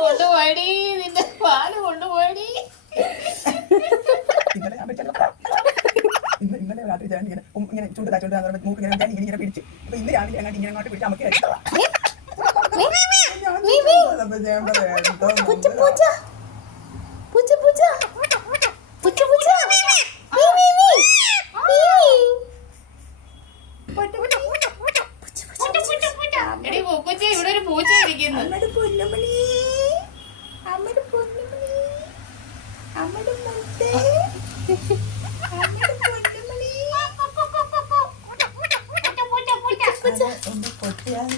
കൊണ്ടുപോയടി, നിന്റെ പാല് കൊണ്ടുപോയടി. ഇന്നലെ രാത്രി ചേട്ടൻ ഇങ്ങനെ ചൂട് മൂക്ക് ഇങ്ങനെ പിടിച്ച് അപ്പൊ ഇന്ന് രാവിലെ അങ്ങോട്ട് ഇങ്ങനെ അങ്ങോട്ട് പിടിച്ച് നമുക്ക് ഇവിടെ ഒരു പൂച്ച ഇരിക്കുന്നു. പൊട്ടിയാൽ